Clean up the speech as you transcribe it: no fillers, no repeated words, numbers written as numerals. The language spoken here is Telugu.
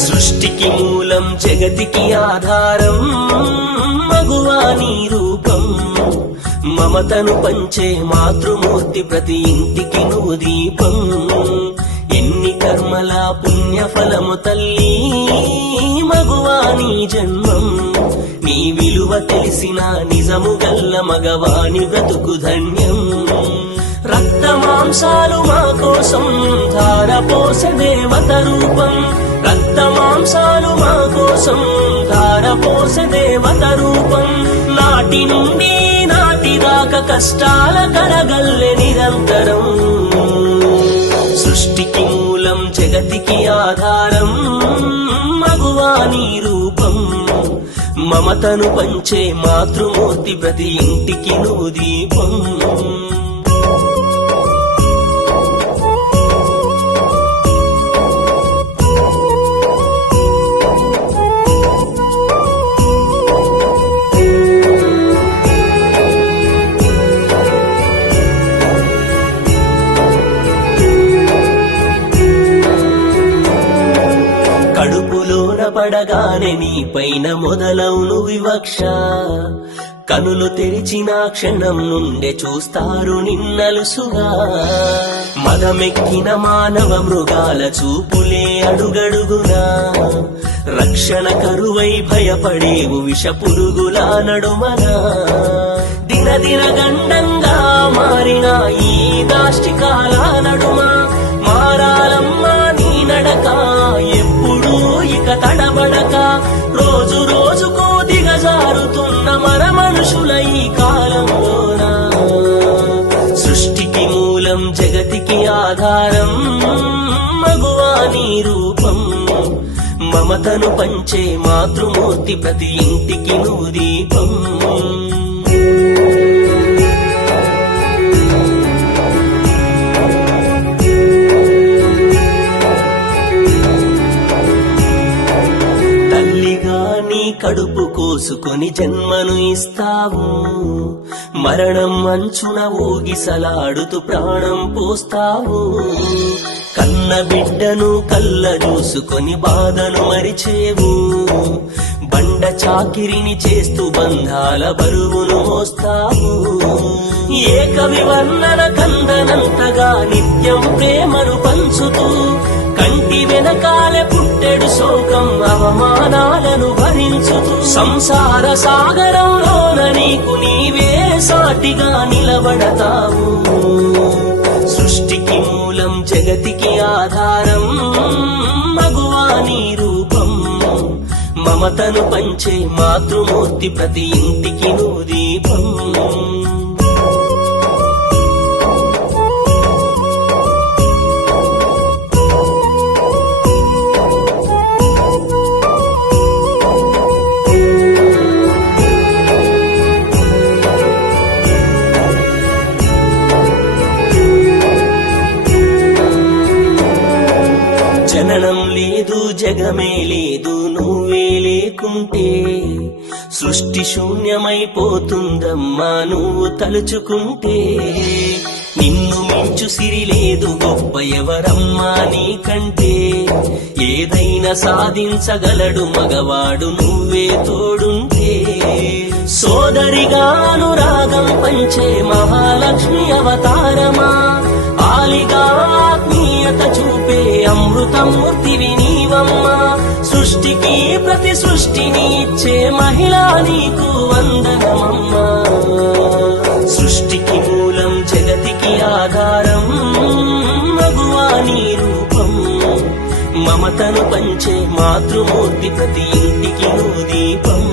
సృష్టికి మూలం జగతికి ఆధారం మగువా నీ రూపం మమతను పంచే మాతృమూర్తి ప్రతి ఇంటికి నువ్వు దీపం ఎన్ని కర్మల పుణ్యఫలము తల్లి మగువా నీ జన్మం నీ విలువ తెలిసిన నిజము గల్ల మగవాని బ్రతుకు ధన్యం రక్త మాంసాలు మా కోసం ధారపోసే దేవత రూపం రక్త మాంసాలు మా కోసం ధారపోసే దేవత రూపం నాటి నుండి నాటి దాకా కష్టాల కడగల్లె నిరంతరం సృష్టికి మూలం జగతికి ఆధారం మగువా నీ రూపం మమతను పంచే మాతృమూర్తి ప్రతి ఇంటికి నువ్వు దీపం కడుపులోన పడగానే నీ పైన మొదలవును వివక్ష కనులు తెరిచిన క్షణం నుండే చూస్తారు నిన్నలుసుగా మదమెక్కిన మానవ మృగాల చూపులే అడుగడుగునా రక్షణ కరువై భయపడేవు విష పురుగుల నడుమనా దినదిన గండంగా మారిన ఈ దాష్టికాల నడుమ మారాలమ్మా నీ నడక ఎప్పుడూ ఇక తడబడక రోజు రోజుకు దిగజారుతున్న మన మనుషుల ఈ కాలంలోనా సృష్టికి మూలం జగతికి ఆధారం మగువా నీ రూపం మమతను పంచే మాతృమూర్తి ప్రతి ఇంటికి నువ్వు దీపం కడుపు కోసుకొని జన్మను ఇస్తావు మరణం అంచున ఊగిసలాడుతూ ప్రాణం పోస్తావు కన్న బిడ్డను కళ్ళ చూసుకొని బాధను మరిచేవు బండ చాకిరిని చేస్తూ బంధాల బరువును మోస్తావు ఏక వివర్ణన కందనంతగా నిత్యం ప్రేమను పంచుతూ కంటి వెనకాలే పుట్టెడు శోకం అవమానాలను భరించుతూ సంసార సాగరంలోన నీకు నీవే సాటిగా నిలబడతావు సృష్టికి మూలం జగతికి ఆధారం మగువా నీ రూపం మమతను పంచే మాతృమూర్తి ప్రతి ఇంటికి నువ్వు దీపం జననం లేదు జగమే లేదు నువ్వే లేకుంటే సృష్టి శూన్యమైపోతుందమ్మా నువ్వు తలుచుకుంటే నిన్ను మించు సిరి లేదు గొప్ప ఎవరమ్మా నీకంటే ఏదైనా సాధించగలడు మగవాడు నువ్వే తోడుంటే సోదరిగా అనురాగం పంచే మహాలక్ష్మి అవతారమా ఆలిగా ఆత్మీయత చూపే అమృతమూర్తివి నీవమ్మా సృష్టికి ప్రతి సృష్టిని ఇచ్చే మహిళా నీకు వందనమమ్మా సృష్టికి మూలం జగతికి ఆధారం మగువా నీ రూపం మమతను పంచే మాతృమూర్తి ప్రతి ఇంటికి నువ్వు దీపం